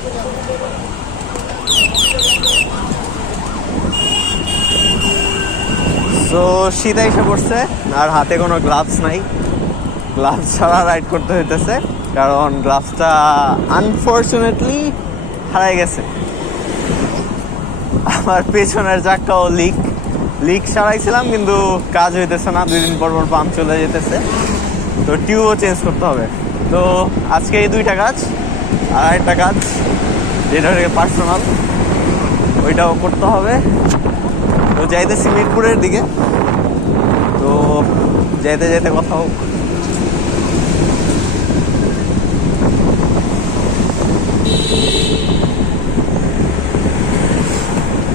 তো শীত এসে পড়ছে আর হাতে কোনো গ্লাভস নাই, গ্লাভস ছাড়া রাইড করতে হইতেছে কারণ গ্লাভসটা আনফর্চুনেটলি হারাই গেছে। আমার পেছনের চাকাও লিক সারাইছিলাম কিন্তু কাজ হইতেছে না, 2 দিন পর পর পাম্প চলে যেতেছে, তো টিউবও চেঞ্জ করতে হবে। তো আজকে এই 2টা কাজ, আর একটা কাজ যেটা পার্সোনাল, ওইটাও করতে হবে। তো যাইতেছি মিরপুরের দিকে, তো যাইতে যাইতে কথা হোক।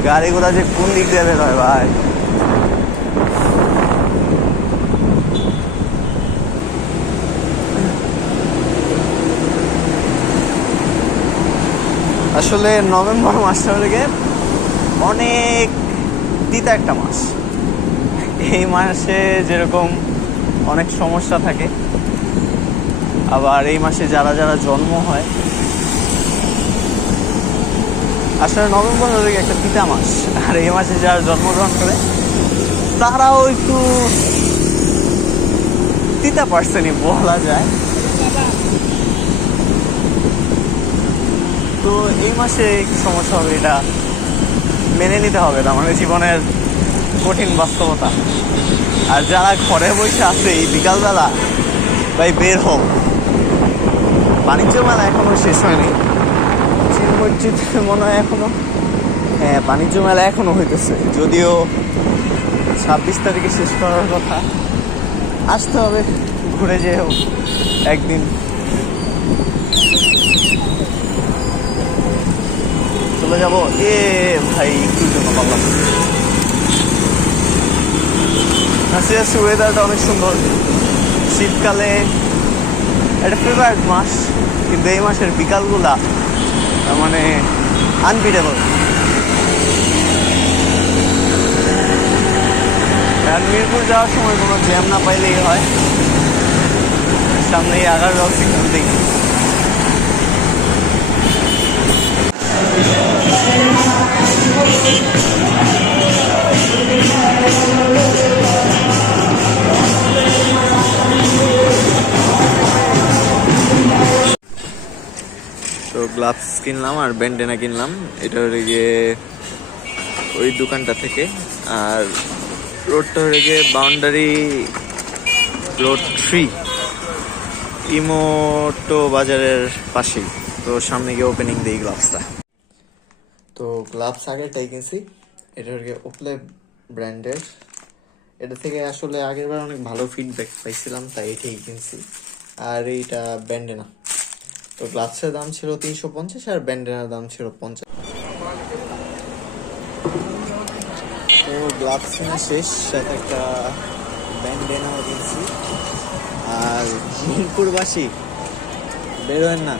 গাড়ি ঘোড়া যে কোন দিক দিয়ে বের হয় ভাই, আসলে নভেম্বর মাসটা থেকে অনেক তিতা একটা মাস। এই মাসে যেরকম অনেক সমস্যা থাকে, আবার এই মাসে যারা যারা জন্ম হয়, আসলে নভেম্বর থেকে একটা তিতা মাস, আর এই মাসে যারা জন্মগ্রহণ করে তারাও একটু তিতা পার্সেনই বলা যায়। তো এই মাসে একটু সমস্যা হবে, এটা মেনে নিতে হবে, তার মানে জীবনের কঠিন বাস্তবতা। আর যারা ঘরে বসে আছে এই বিকালবেলা, ভাই বের হোক। বাণিজ্য মেলা এখনো শেষ হয়নি, চীন মসজিদ মনে হয় এখনো, হ্যাঁ বাণিজ্য মেলা এখনো হইতেছে, যদিও 26 তারিখে শেষ করার কথা। আসতে হবে, ঘুরে যেয়ে হোক একদিন। চলে যাবো ভাই একটুর জন্য পারলাম। ওয়েদারটা অনেক সুন্দর, শীতকালে একটা ফেভারিট মাস, কিন্তু এই মাসের বিকালগুলা মানে আনবিটেবল। আর মিরপুর যাওয়ার সময় কোনো জ্যাম না পাইলেই হয়, সামনে আগারগাঁও সিগন্যাল দেখি। তো গ্লাভস কিনলাম আর ব্যান্ডেনা কিনলাম, এটা হয়ে গিয়ে ওই দোকানটা থেকে। আর রোডটা হয়ে গিয়ে বাউন্ডারি রোড 3, ইমোটো বাজারের পাশেই। তো সামনে গিয়ে ওপেনিং দিই গ্লাভসটা। তো গ্লাভস আগেরটাই কিনছি, এটা হয়ে গিয়ে ওপলে ব্র্যান্ডের। এটা থেকে আসলে আগের বার অনেক ভালো ফিডব্যাক পাইছিলাম, তাই এটাই কিনছি। আর এইটা ব্যান্ডেনা। তো গ্লাভসের দাম ছিল 350 আর ব্যান্ডেনার দাম ছিল 50। তো গ্লাভস কেনা শেষ, সাথে একটা ব্যান্ডেনাও কিনছি। আর মিরপুরবাসী বেরোয়েন না,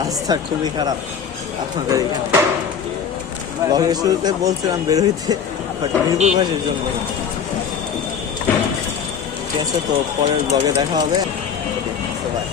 রাস্তা খুবই খারাপ আপনাদের এখানে। ব্লগের শুরুতে বলছিলাম বেরোইতে, বাট মিরপুরবাসীর জন্য। ঠিক আছে, তো পরের ব্লগে দেখা হবে। বাই।